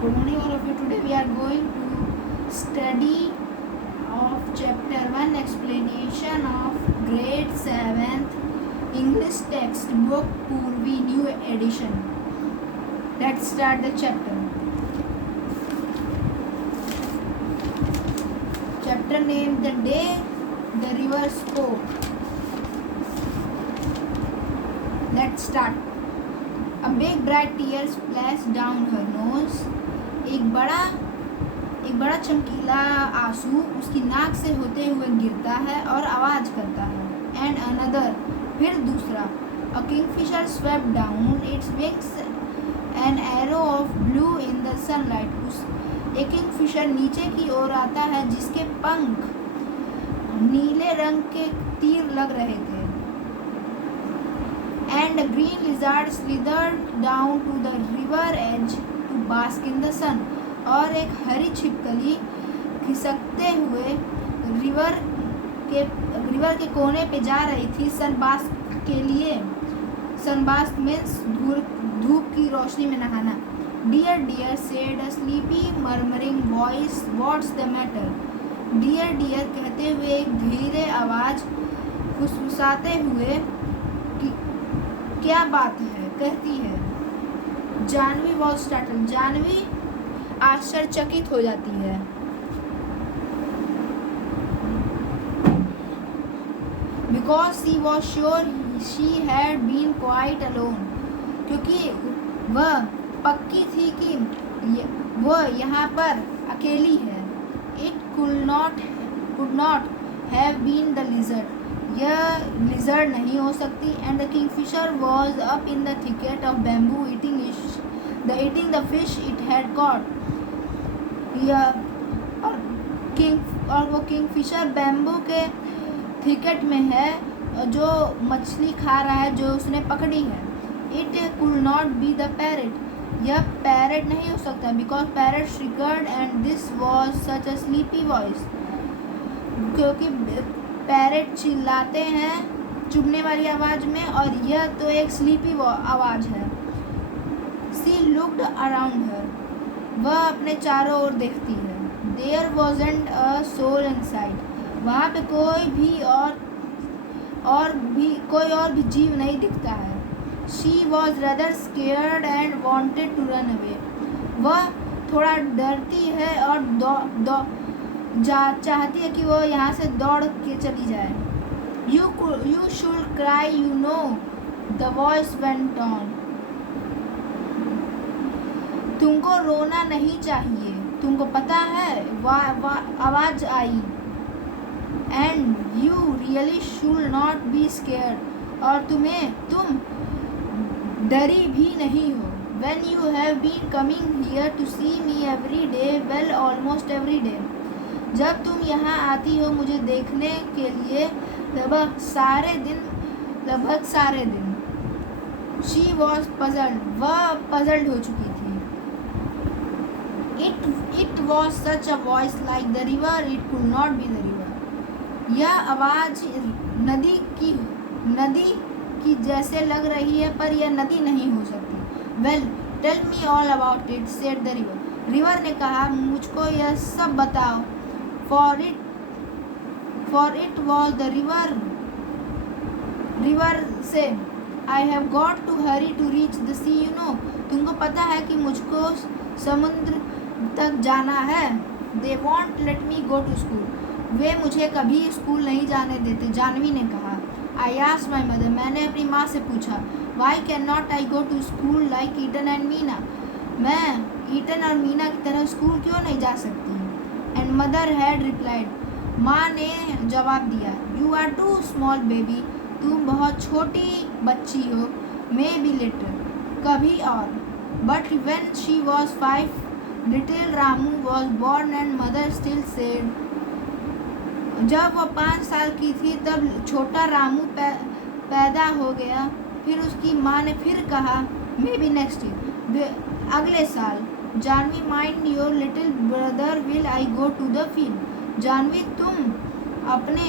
Good morning all of you. Today we are going to study of chapter 1 explanation of grade 7th English textbook Purvi new edition. Let's start the chapter. Chapter name The Day the River Spoke. Let's start. A big bright tear splashed down her nose. एक बड़ा चमकीला आंसू उसकी नाक से होते हुए गिरता है और आवाज करता है. एंड अनदर, फिर दूसरा. A kingfisher swept down its wings an arrow of blue in the sunlight. एक किंगफिशर नीचे की ओर आता है जिसके पंख नीले रंग के तीर लग रहे थे. And a green lizard slithered down to the river edge to bask in the sun. और एक हरी छिपकली खिसकते हुए रिवर के कोने पे जा रही थी सनबास्क के लिए. सनबास्क मीन्स धूप की रोशनी में नहाना. Dear dear said a sleepy murmuring voice, what's the matter. Dear dear कहते हुए एक धीरे आवाज फुसफुसाते हुए क्या बात है कहती है. Janvi was startled. जानवी आश्चर्यचकित हो जाती है. Because she was sure she had been quite alone. क्योंकि वह पक्की थी कि वह यहाँ पर अकेली है. It could not have been the lizard. यह लिजर्ड नहीं हो सकती. And the kingfisher was up in the thicket of bamboo eating the fish it had caught. और वो किंगफिशर बैम्बू के थिकेट में है जो मछली खा रहा है जो उसने पकड़ी है. It could not be the parrot. यह पैरेट नहीं हो सकता. Because parrot shrieked and this was such a sleepy voice. क्योंकि पैरेट चिल्लाते हैं चुभने वाली आवाज में और यह तो एक स्लीपी आवाज है. She looked around her. वह अपने चारों ओर देखती है. There wasn't a soul inside. वहाँ पे कोई और भी जीव नहीं दिखता है. She was rather scared and wanted to run away. वह थोड़ा डरती है और चाहती है कि वो यहाँ से दौड़ के चली जाए. You should cry you know, the voice went on. तुमको रोना नहीं चाहिए, तुमको पता है. आवाज आई. And you really should not be scared. और तुम डरी भी नहीं हो. When you have been coming here to see me every day, well almost every day. जब तुम यहाँ आती हो मुझे देखने के लिए लगभग सारे दिन. She was puzzled. वह puzzled हो चुकी थी. It was such a voice like the river. It could not be the river. यह आवाज नदी की जैसे लग रही है पर यह नदी नहीं हो सकती. Well, tell me all about it, said the river. River ने कहा मुझको यह सब बताओ. For it was the river said, I have got to hurry to reach the sea, you know. तुमको पता है कि मुझको समुद्र तक जाना है. They won't let me go to school. वे मुझे कभी स्कूल नहीं जाने देते. जानवी ने कहा. I asked my mother. मैंने अपनी माँ से पूछा. Why cannot I go to school like Ethan and Meena? मैं ईटन और मीना की तरह स्कूल क्यों नहीं जा सकती. And mother had replied. माँ ने जवाब दिया. You are too small baby. तुम बहुत छोटी बच्ची हो. Maybe later. कभी और. But when she was 5, little Ramu was born and mother still said. जब वह 5 साल की थी तब छोटा रामू पैदा हो गया. फिर उसकी माँ ने फिर कहा Maybe next year. अगले साल. Janvi mind your little brother will I go to the field. Janvi तुम अपने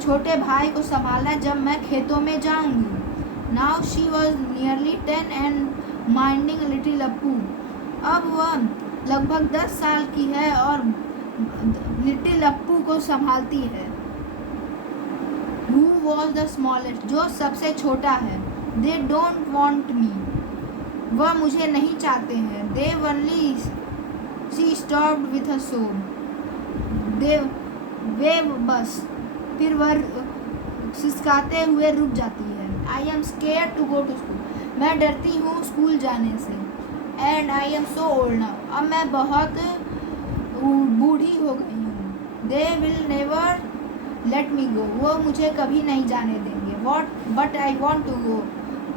छोटे भाई को संभालना जब मैं खेतों में जाऊंगी. Now she was nearly 10 and minding little Appu. अब वह लगभग 10 साल की है और लिटिल अप्पू को संभालती है। Who was the smallest? जो सबसे छोटा है। They don't want me. वह मुझे नहीं चाहते हैं। They only she stopped with a sob. वे बस फिर वह सिसकाते हुए रुक जाती है। I am scared to go to school. मैं डरती हूँ स्कूल जाने से। And I am so old now. अब मैं बहुत बूढ़ी हो गई हूँ। They will never let me go. वो मुझे कभी नहीं जाने देंगे। But I want to go.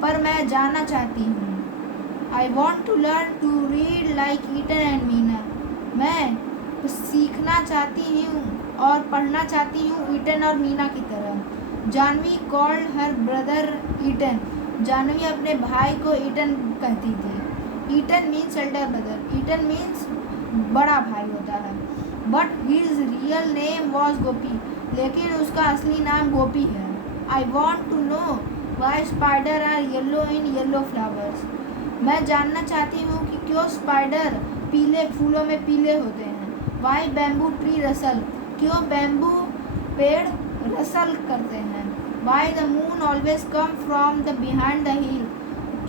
पर मैं जाना चाहती हूँ। I want to learn to read like Ethan and Meena. मैं सीखना चाहती हूँ और पढ़ना चाहती हूँ ईटन और मीना की तरह। Janvi called her brother Ettan. Janvi अपने भाई को ईटन कहती थी. Ettan means elder brother. Ettan means बड़ा भाई होता है. But his real name was Gopi. लेकिन उसका असली नाम गोपी है. I want to know why spider are yellow in yellow flowers. मैं जानना चाहती हूँ कि क्यों स्पाइडर पीले फूलों में पीले होते हैं. Why bamboo tree rustle. क्यों बैम्बू पेड़ रसल करते हैं. Why the moon always come from the behind the hill.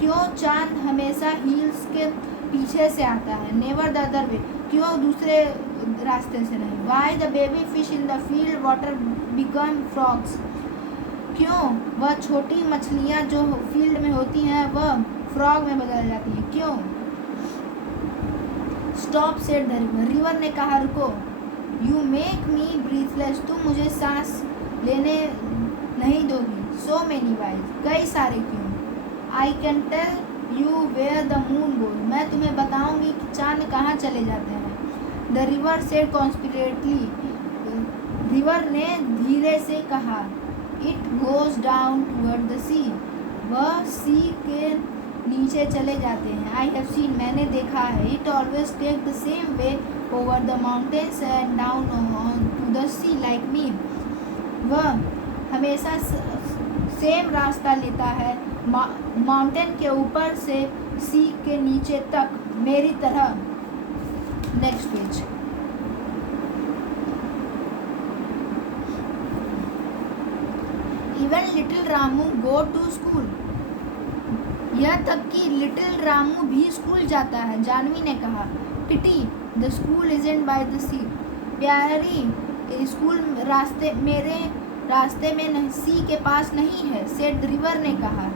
क्यों चांद हमेशा हिल्स के पीछे से आता है. Never the other way. क्यों दूसरे रास्ते से नहीं. Why the baby fish in the field water become frogs. क्यों वह छोटी मछलियाँ जो फील्ड में होती हैं वह फ्रॉग में बदल जाती हैं. क्यों. Stop said the river. River ने कहा रुको. You make me breathless. तुम मुझे सांस लेने नहीं दोगी. So many whys. कई सारे क्यों. I can tell you where the moon goes. मैं तुम्हें बताऊंगी कि चांद कहाँ चले जाते हैं. The river said conspiratorially. River ने धीरे से कहा. It goes down toward the sea. वह सी के नीचे चले जाते हैं. I have scene. मैंने देखा है. It always take the same way over the mountains and down on to the sea like me. वह हमेशा सेम रास्ता लेता है माउंटेन के ऊपर से सी के नीचे तक मेरी तरह. Next page. Even little Ramu go to school. यह तक कि लिटिल रामू भी स्कूल जाता है. जानवी ने कहा. Pity the school isn't by the sea. प्यारी स्कूल मेरे रास्ते में नहीं, सी के पास नहीं है. सेड रिवर ने कहा.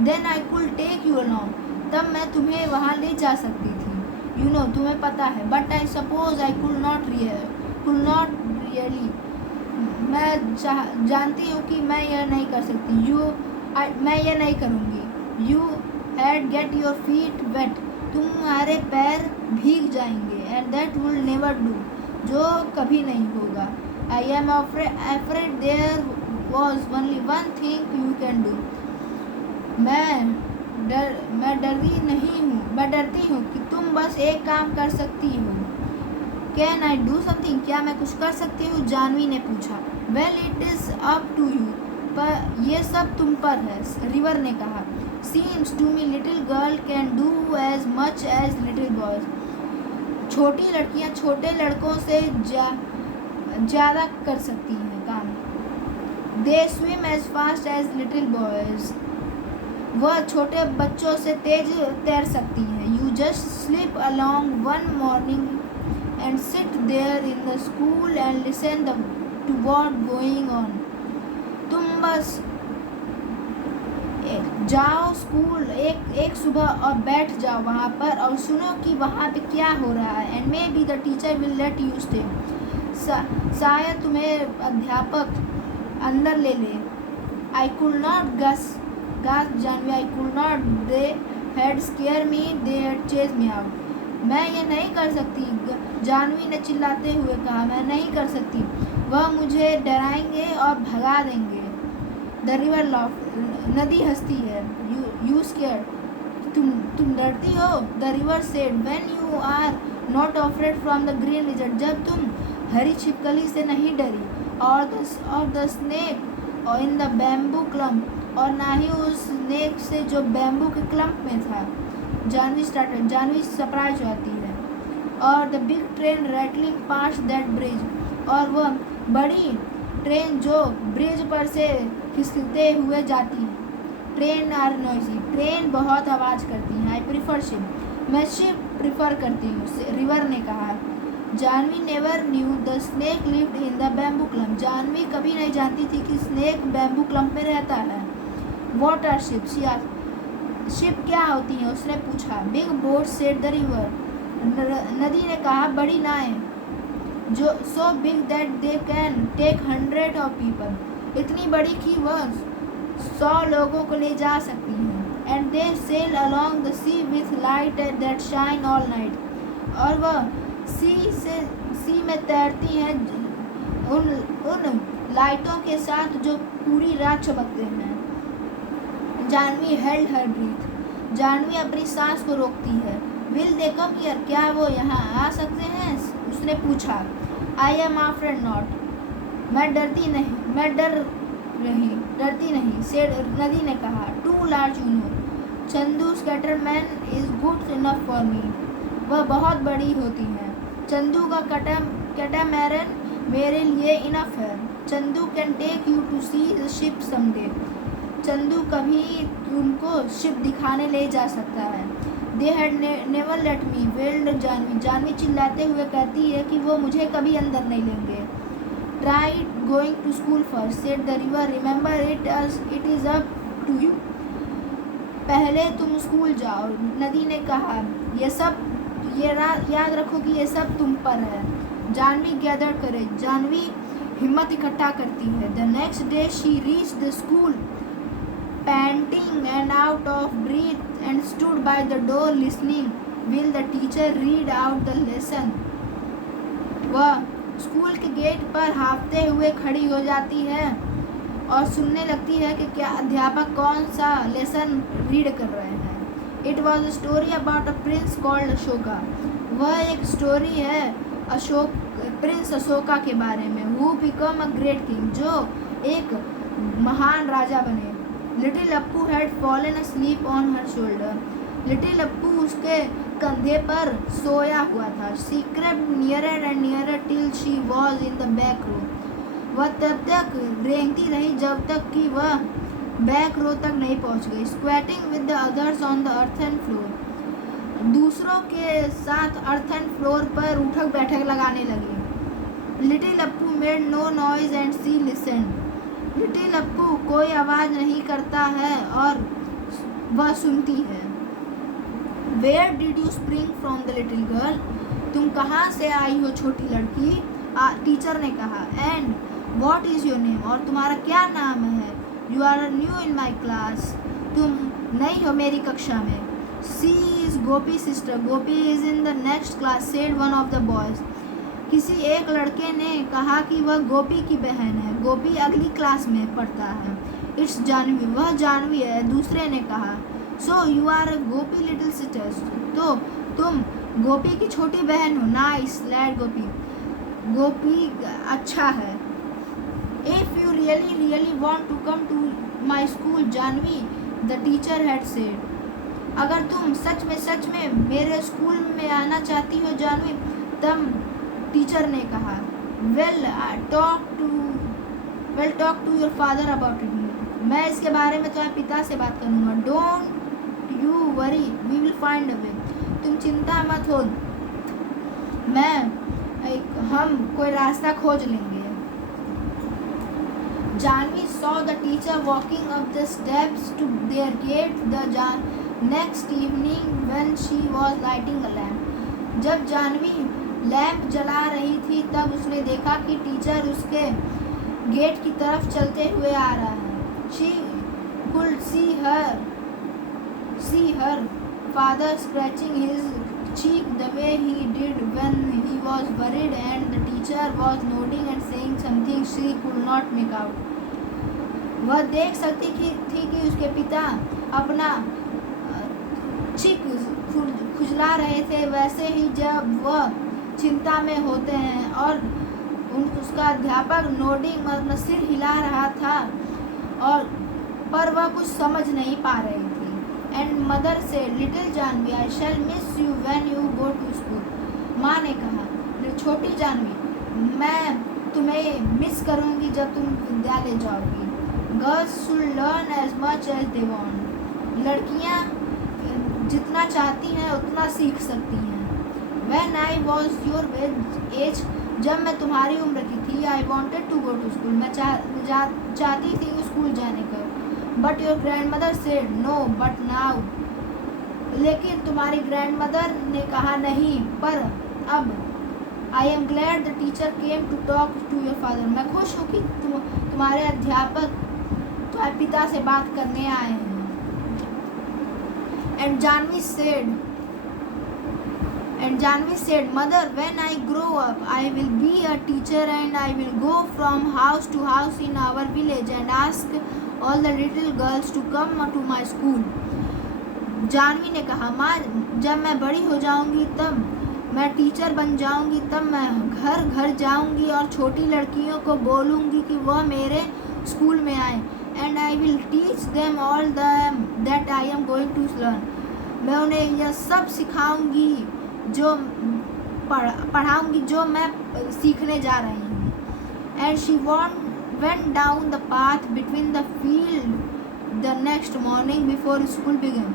Then I could take you along. तब मैं तुम्हें वहाँ ले जा सकती थी. यू नो तुम्हें पता है. But I suppose I could not really. मैं जानती हूँ कि मैं यह नहीं कर सकती. मैं यह नहीं करूँगी. You had get your feet wet. तुम्हारे पैर भीग जाएंगे. And that will never do. जो कभी नहीं होगा. I am afraid there was only one thing you can do. मैं डरती हूँ कि तुम बस एक काम कर सकती हो. Can I do something. क्या मैं कुछ कर सकती हूँ. जानवी ने पूछा. Well it is up to you. पर ये सब तुम पर है. रिवर ने कहा. Seems to me little girl can do as much as little boys. छोटी लड़कियाँ छोटे लड़कों से ज़्यादा कर सकती हैं काम. They swim as fast as little boys. वह छोटे बच्चों से तेज तैर सकती हैं. You just slip along one morning and sit there in the school and listen to what going on. तुम बस जाओ स्कूल एक सुबह और बैठ जाओ वहाँ पर और सुनो कि वहाँ पे क्या हो रहा है. And maybe the teacher will let you stay. शायद तुम्हें अध्यापक अंदर ले ले. I could not gasp Janvi. I could not. They had scare me. They had chase me out. मैं ये नहीं कर सकती. जानवी ने चिल्लाते हुए कहा. मैं नहीं कर सकती. वह मुझे डराएंगे और भगा देंगे. The river laugh. नदी हंसती है. You scare. तुम डरती हो. The river said. When you are not afraid from the green lizard. जब तुम हरी छिपकली से नहीं डरी. और द स्नेक और इन द बैम्बू क्लम्प. और ना ही उस स्नेक से जो बैम्बू के क्लम्प में था. जानवी सरप्राइज हो जाती है. और the big train rattling pass that bridge, और वह बड़ी ट्रेन जो ब्रिज पर से खिसकते हुए जाती है। ट्रेन आर नॉइजी, ट्रेन बहुत आवाज़ करती हैं। आई प्रीफर शिप, मैं शिप प्रीफर करती हूँ, रिवर ने कहा। Janvi never knew the snake lived in the bamboo clump, Janvi कभी नहीं जानती थी कि स्नेक बैम्बू क्लम्प में रहता है। वॉट आर शिप, शिप क्या होती हैं, उसने पूछा। Big boat said the river, नदी ने कहा बड़ी नाएं जो so big that they can take 100 of people, इतनी बड़ी कि वह 100 लोगों को ले जा सकती हैं। And they sail along the sea with light that shine all night, और वह सी में तैरती हैं उन लाइटों के साथ जो पूरी रात चमकते हैं। Janvi held her breath, Janvi अपनी सांस को रोकती है। विल दे कम हियर, क्या वो यहाँ आ सकते हैं, उसने पूछा। आई एम आफ्रेड नॉट, मैं डरती नहीं, सेड नदी ने कहा। Too large you know, Chandu catamaran is good enough for me, वह बहुत बड़ी होती हैं। चंदू का कैटामैरन मेरे लिए इनफ है। Chandu can take you to see the ship someday, Chandu कभी उनको शिप दिखाने ले जा सकता है। They had never let me, wailed Janvi, Janvi चिल्लाते हुए कहती है कि वो मुझे कभी अंदर नहीं लेंगे। Try going to school first, said the river, remember it is up to you, पहले तुम स्कूल जाओ, नदी ने कहा। ये याद रखो कि ये सब तुम पर है। जानवी गैदर करे, जानवी हिम्मत इकट्ठा करती है। The next day she reach the school panting and out of breath and stood by the door listening will the teacher read out the lesson, वह स्कूल के गेट पर हाँफते हुए खड़ी हो जाती है और सुनने लगती है कि क्या अध्यापक कौन सा लेसन रीड कर रहे हैं। It was a story about a prince called Ashoka, वह एक स्टोरी है प्रिंस अशोका के बारे में। Who become a great king, जो एक महान राजा बने। Little Appu had fallen asleep on her shoulder, little Appu उसके कंधे पर सोया हुआ था। She crept nearer and nearer till she was in the back row, वह तब तक रेंगती रही जब तक कि वह बैक रो तक नहीं पहुंच गई। Squatting with the others on the earthen floor, दूसरों के साथ अर्थन फ्लोर पर उठक बैठक लगाने लगी। Little Appu made no noise and she listened, little Appu कोई आवाज़ नहीं करता है और वह सुनती है। Where did you spring from the little girl, तुम कहाँ से आई हो छोटी लड़की, टीचर ने कहा। And what is your name, और तुम्हारा क्या नाम है। You are new in my class, तुम नई हो मेरी कक्षा में। She is Gopi sister, Gopi is in the next class, said one of the boys, किसी एक लड़के ने कहा कि वह गोपी की बहन है, गोपी अगली क्लास में पढ़ता है। इट्स जानवी, वह जानवी है, दूसरे ने कहा। So you are a Gopi little sister, तो तुम गोपी की छोटी बहन हो। नाइस लैड गोपी, गोपी अच्छा है। If you really want to come to my school Janvi, the teacher had said, अगर तुम सच में मेरे स्कूल में आना चाहती हो जानवी, तब टीचर ने कहा। We'll talk to your father about it, मैं इसके बारे में तुम्हारे पिता से बात करूँगा। Don't you worry, we will find a way, तुम चिंता मत हो, हम कोई रास्ता खोज लेंगे। Janvi saw the teacher walking up the steps to their gate the next evening when she was lighting a lamp, जब जानवी लैंप जला रही थी तब उसने देखा कि टीचर उसके गेट की तरफ चलते हुए आ रहा है। She could see her father scratching his cheek the way he did when he was worried, and the teacher was nodding and saying something she could not make out. वह देख सकती थी कि उसके पिता अपना चीक खुजला रहे थे, वैसे ही जब वह चिंता में होते हैं, और उसका अध्यापक नोडिंग मतलब सिर हिला रहा था और पर वह कुछ समझ नहीं पा रही थी। And mother said little Janvi, I shall miss you when you go to school, माँ छोटी जानवी, मैं तुम्हें मिस करूँगी जब तुम विद्यालय जाओगी। Girls should learn as much as they want. लड़कियाँ जितना चाहती हैं उतना सीख सकती हैं। When I was your age, जब मैं तुम्हारी उम्र की थी, I wanted to go to school, मैं चाहती थी स्कूल जाने का। But your grandmother said no, but now, लेकिन तुम्हारी ग्रैंडमदर ने कहा नहीं, पर अब। I am glad the teacher came to talk to your father, मैं खुश हूँ कि तुम्हारे अध्यापक तुम्हारे पिता से बात करने आए हैं। And Janvi said, Mother, when I grow up, I will be a teacher and I will go from house to house in our village and ask all the little girls to come to my school. Janvi ने कहा, माँ, जब मैं बड़ी हो जाऊंगी, तब मैं टीचर बन जाऊंगी, तब मैं घर घर जाऊंगी और छोटी लड़कियों को बोलूंगी कि वह मेरे स्कूल में आए। And I will teach them all that I am going to learn. मैं उन्हें यह सब सिखाऊंगी, जो पढ़ाऊंगी, जो मैं सीखने जा रही हूँ। And she went down the path between the field the next morning before school began.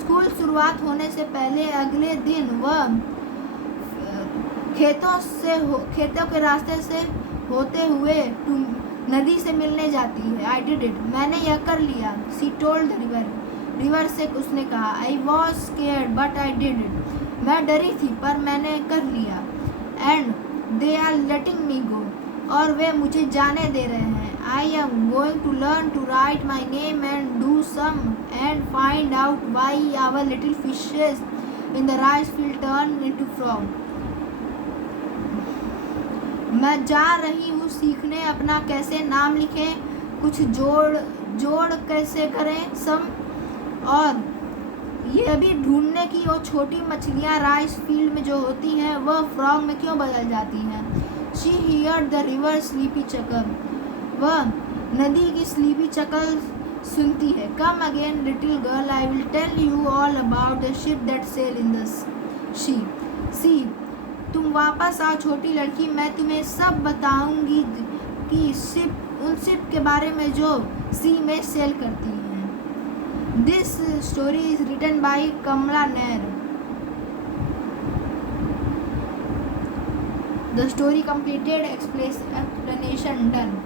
School शुरुआत होने से पहले अगले दिन वह खेतों के रास्ते से होते हुए नदी से मिलने जाती है। I did it, मैंने यह कर लिया। She told the river, river से उसने कहा। I was scared but I did it, मैं डरी थी पर मैंने कर लिया। And they are letting me go, और वे मुझे जाने दे रहे हैं। I am going to learn to write my name and do some and find out why our little fishes in the rice field turn into frog. मैं जा रही हूँ सीखने अपना कैसे नाम लिखें, कुछ जोड़ कैसे करें सम, और यह भी ढूंढने की वो छोटी मछलियाँ राइस फील्ड में जो होती हैं वह फ्रॉग में क्यों बदल जाती हैं। She heard the river sleepy chuckle, वह नदी की स्लीपी चकल सुनती है। Come again little girl, I will tell you all about the ship that sail in the sea. तुम वापस आओ छोटी लड़की, मैं तुम्हें सब बताऊंगी कि उन शिप के बारे में जो सी में सेल करती हैं। This story is written by Kamala Nair. The story completed, explanation done.